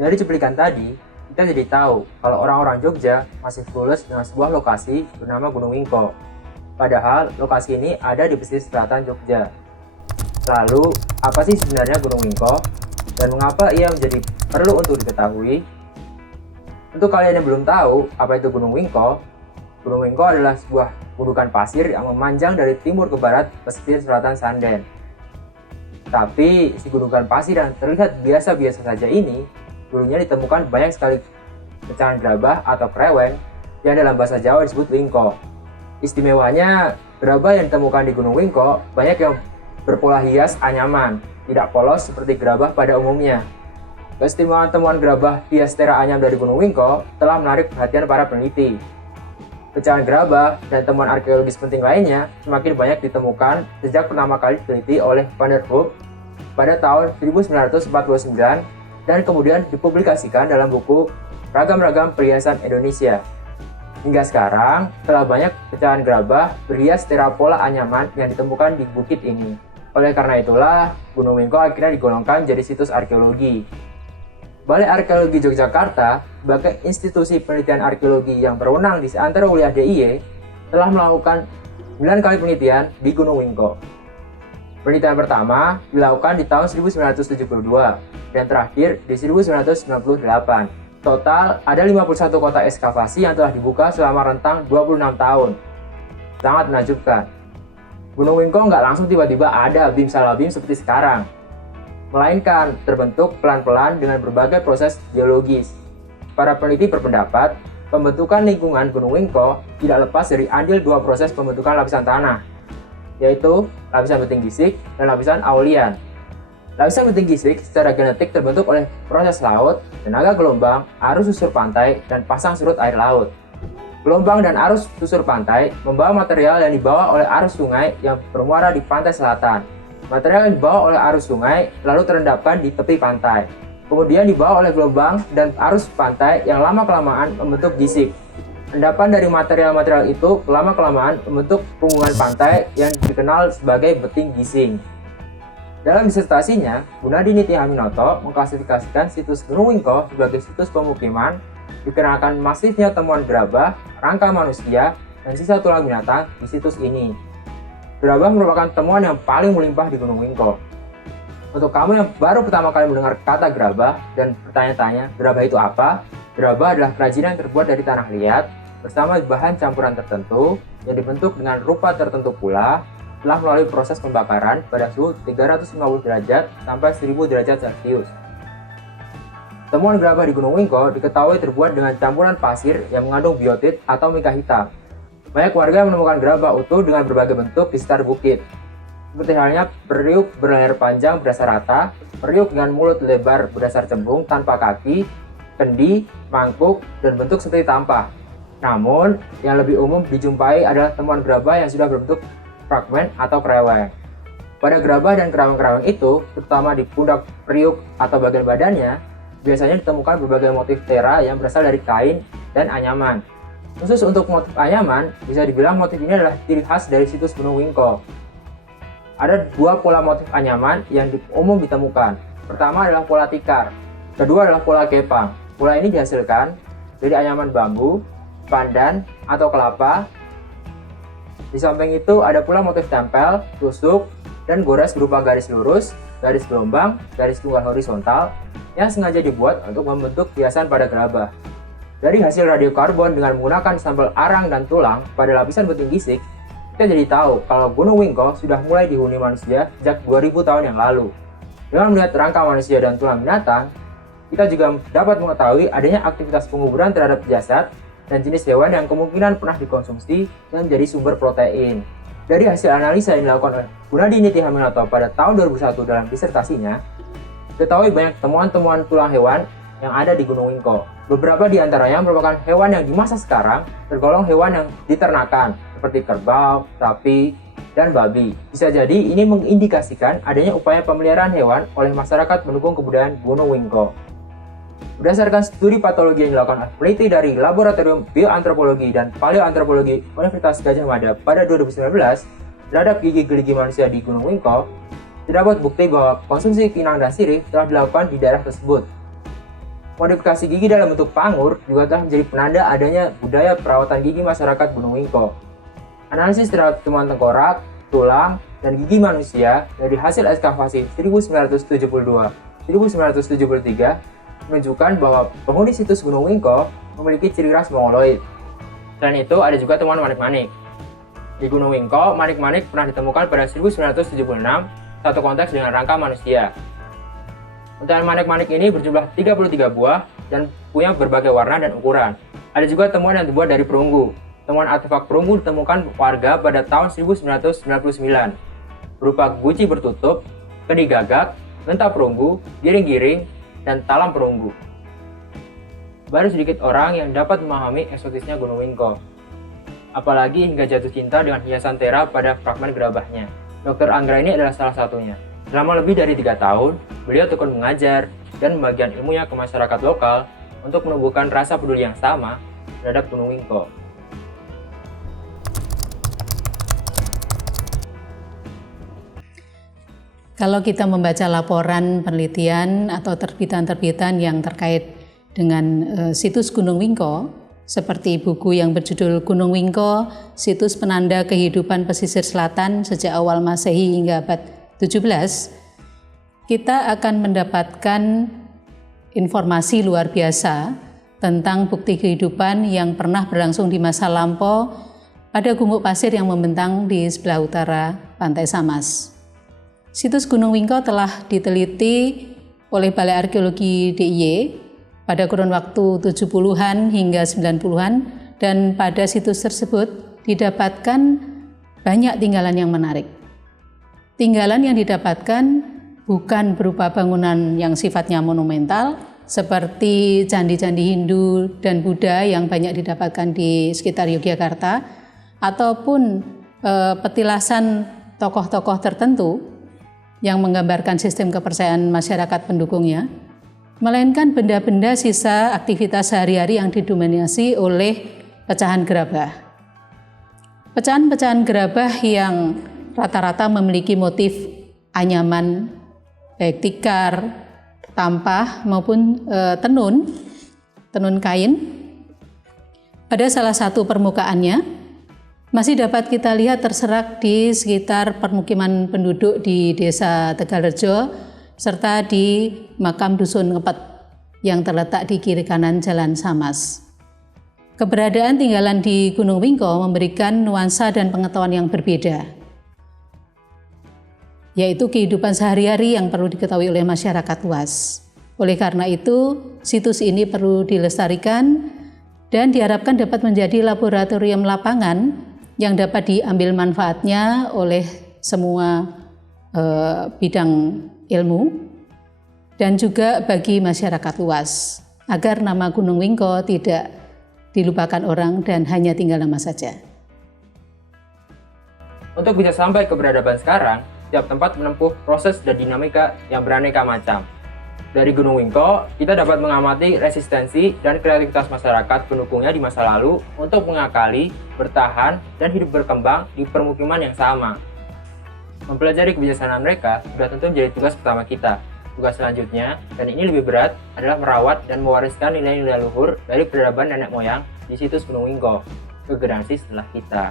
Dari cuplikan tadi, kita jadi tahu kalau orang-orang Jogja masih clueless dengan sebuah lokasi bernama Gunung Wingko. Padahal lokasi ini ada di pesisir selatan Jogja. Lalu, apa sih sebenarnya Gunung Wingko? Dan mengapa ia menjadi perlu untuk diketahui? Untuk kalian yang belum tahu apa itu Gunung Wingko adalah sebuah gundukan pasir yang memanjang dari timur ke barat pesisir selatan Sanden. Tapi, si gundukan pasir yang terlihat biasa-biasa saja ini, dulunya ditemukan banyak sekali pecahan gerabah atau kreweng yang dalam bahasa Jawa disebut wingko. Istimewanya, gerabah yang ditemukan di Gunung Wingko banyak yang berpola hias anyaman, tidak polos seperti gerabah pada umumnya. Keistimewaan temuan gerabah hias tera anyam dari Gunung Wingko telah menarik perhatian para peneliti. Pecahan gerabah dan temuan arkeologis penting lainnya semakin banyak ditemukan sejak pertama kali diteliti oleh Van der Hoek pada tahun 1949 dan kemudian dipublikasikan dalam buku Ragam-Ragam Perhiasan Indonesia. Hingga sekarang, telah banyak pecahan gerabah berhias tera pola anyaman yang ditemukan di bukit ini. Oleh karena itulah, Gunung Wingko akhirnya digolongkan jadi situs arkeologi. Balai Arkeologi Yogyakarta, sebagai institusi penelitian arkeologi yang berwenang di antara wilayah DIY, telah melakukan 9 kali penelitian di Gunung Wingko. Penelitian pertama dilakukan di tahun 1972 dan terakhir di 1998. Total ada 51 kotak ekskavasi yang telah dibuka selama rentang 26 tahun. Sangat menakjubkan. Gunung Wingko nggak langsung tiba-tiba ada bim salah bim seperti sekarang, melainkan terbentuk pelan-pelan dengan berbagai proses geologis. Para peneliti berpendapat, pembentukan lingkungan Gunung Wingko tidak lepas dari andil dua proses pembentukan lapisan tanah, yaitu lapisan beting gisik dan lapisan aolian. Lapisan beting gisik secara genetik terbentuk oleh proses laut, tenaga gelombang, arus susur pantai, dan pasang surut air laut. Gelombang dan arus susur pantai membawa material yang dibawa oleh arus sungai yang bermuara di pantai selatan. Material yang dibawa oleh arus sungai lalu terendapkan di tepi pantai. Kemudian dibawa oleh gelombang dan arus pantai yang lama-kelamaan membentuk gisik. Endapan dari material-material itu lama-kelamaan membentuk punggungan pantai yang dikenal sebagai beting gising. Dalam disertasinya, Gunadi Nitya-Aminoto mengklasifikasikan situs Gunung Wingko sebagai situs pemukiman dikarenakan masifnya temuan gerabah, rangka manusia, dan sisa tulang binatang di situs ini. Gerabah merupakan temuan yang paling melimpah di Gunung Wingko. Untuk kamu yang baru pertama kali mendengar kata gerabah dan bertanya-tanya, gerabah itu apa? Gerabah adalah kerajinan yang terbuat dari tanah liat bersama bahan campuran tertentu yang dibentuk dengan rupa tertentu pula telah melalui proses pembakaran pada suhu 350 derajat sampai 1000 derajat Celcius. Temuan gerabah di Gunung Wingko diketahui terbuat dengan campuran pasir yang mengandung biotit atau mika hitam. Banyak warga menemukan gerabah utuh dengan berbagai bentuk di sekitar bukit. Seperti halnya periuk berlayar panjang berdasar rata, periuk dengan mulut lebar berdasar cembung tanpa kaki, kendi, mangkuk, dan bentuk seperti tampah. Namun, yang lebih umum dijumpai adalah temuan gerabah yang sudah berbentuk fragmen atau kreweng. Pada gerabah dan kerawang-kerawang itu, terutama di pundak periuk atau bagian badannya, biasanya ditemukan berbagai motif tera yang berasal dari kain dan anyaman. Khusus untuk motif anyaman, bisa dibilang motif ini adalah ciri khas dari situs Gunung Wingko. Ada dua pola motif anyaman yang umum ditemukan. Pertama adalah pola tikar, kedua adalah pola kepang. Pola ini dihasilkan dari anyaman bambu, pandan, atau kelapa. Di samping itu ada pula motif tempel, tusuk, dan gores berupa garis lurus, garis gelombang, garis tunggal horizontal yang sengaja dibuat untuk membentuk hiasan pada gerabah. Dari hasil radiokarbon dengan menggunakan sampel arang dan tulang pada lapisan beting gisik, kita jadi tahu kalau Gunung Wingko sudah mulai dihuni manusia sejak 2000 tahun yang lalu. Dengan melihat rangka manusia dan tulang binatang, kita juga dapat mengetahui adanya aktivitas penguburan terhadap jasad dan jenis hewan yang kemungkinan pernah dikonsumsi dan menjadi sumber protein. Dari hasil analisa yang dilakukan oleh Gunadi Nitya-Aminoto pada tahun 2001 dalam disertasinya, diketahui banyak temuan-temuan tulang hewan yang ada di Gunung Wingko. Beberapa di antaranya merupakan hewan yang di masa sekarang tergolong hewan yang diternakan, seperti kerbau, sapi, dan babi. Bisa jadi ini mengindikasikan adanya upaya pemeliharaan hewan oleh masyarakat mendukung kebudayaan Gunung Wingko. Berdasarkan studi patologi yang dilakukan oleh peneliti dari Laboratorium Bioantropologi dan Paleoantropologi Universitas Gadjah Mada pada 2019 terhadap gigi gerigi manusia di Gunung Wingko, terdapat bukti bahwa konsumsi inang dan sirih telah dilakukan di daerah tersebut. Modifikasi gigi dalam bentuk pangur juga telah menjadi penanda adanya budaya perawatan gigi masyarakat Gunung Wingko. Analisis terhadap temuan tengkorak, tulang, dan gigi manusia dari hasil ekskavasi 1972-1973 menunjukkan bahwa penghuni situs Gunung Wingko memiliki ciri khas mongoloid. Selain itu, ada juga temuan manik-manik. Di Gunung Wingko, manik-manik pernah ditemukan pada 1976, satu konteks dengan rangka manusia. Untayan manik-manik ini berjumlah 33 buah dan punya berbagai warna dan ukuran. Ada juga temuan yang dibuat dari perunggu. Temuan artefak perunggu ditemukan warga pada tahun 1999, berupa guci bertutup, kendi gagak, lentah perunggu, giring-giring, dan talam perunggu. Baru sedikit orang yang dapat memahami eksotisnya Gunung Wingko, apalagi hingga jatuh cinta dengan hiasan tera pada fragmen gerabahnya. Dr. Anggra ini adalah salah satunya. Selama lebih dari 3 tahun, beliau tekun mengajar dan membagikan ilmunya ke masyarakat lokal untuk menumbuhkan rasa peduli yang sama terhadap Gunung Wingko. Kalau kita membaca laporan penelitian atau terbitan-terbitan yang terkait dengan situs Gunung Wingko, seperti buku yang berjudul Gunung Wingko, situs penanda kehidupan pesisir selatan sejak awal Masehi hingga abad 17, kita akan mendapatkan informasi luar biasa tentang bukti kehidupan yang pernah berlangsung di masa lampau pada gumuk pasir yang membentang di sebelah utara Pantai Samas. Situs Gunung Wingko telah diteliti oleh Balai Arkeologi DIY pada kurun waktu 70-an hingga 90-an, dan pada situs tersebut didapatkan banyak tinggalan yang menarik. Tinggalan yang didapatkan bukan berupa bangunan yang sifatnya monumental seperti candi-candi Hindu dan Buddha yang banyak didapatkan di sekitar Yogyakarta, ataupun petilasan tokoh-tokoh tertentu yang menggambarkan sistem kepercayaan masyarakat pendukungnya, melainkan benda-benda sisa aktivitas sehari-hari yang didominasi oleh pecahan gerabah. Pecahan-pecahan gerabah yang rata-rata memiliki motif anyaman, baik tikar, tampah maupun tenun kain. Pada salah satu permukaannya masih dapat kita lihat terserak di sekitar permukiman penduduk di Desa Tegalrejo serta di makam Dusun Ngepet yang terletak di kiri kanan Jalan Samas. Keberadaan tinggalan di Gunung Wingko memberikan nuansa dan pengetahuan yang berbeda, yaitu kehidupan sehari-hari yang perlu diketahui oleh masyarakat luas. Oleh karena itu, situs ini perlu dilestarikan dan diharapkan dapat menjadi laboratorium lapangan yang dapat diambil manfaatnya oleh semua bidang ilmu dan juga bagi masyarakat luas, agar nama Gunung Wingko tidak dilupakan orang dan hanya tinggal nama saja. Untuk bisa sampai ke peradaban sekarang, setiap tempat menempuh proses dan dinamika yang beraneka macam. Dari Gunung Wingko, kita dapat mengamati resistensi dan kreativitas masyarakat pendukungnya di masa lalu untuk mengakali, bertahan, dan hidup berkembang di permukiman yang sama. Mempelajari kebijaksanaan mereka sudah tentu menjadi tugas pertama kita. Tugas selanjutnya, dan ini lebih berat, adalah merawat dan mewariskan nilai-nilai luhur dari peradaban nenek moyang di situs Gunung Wingko ke generasi setelah kita.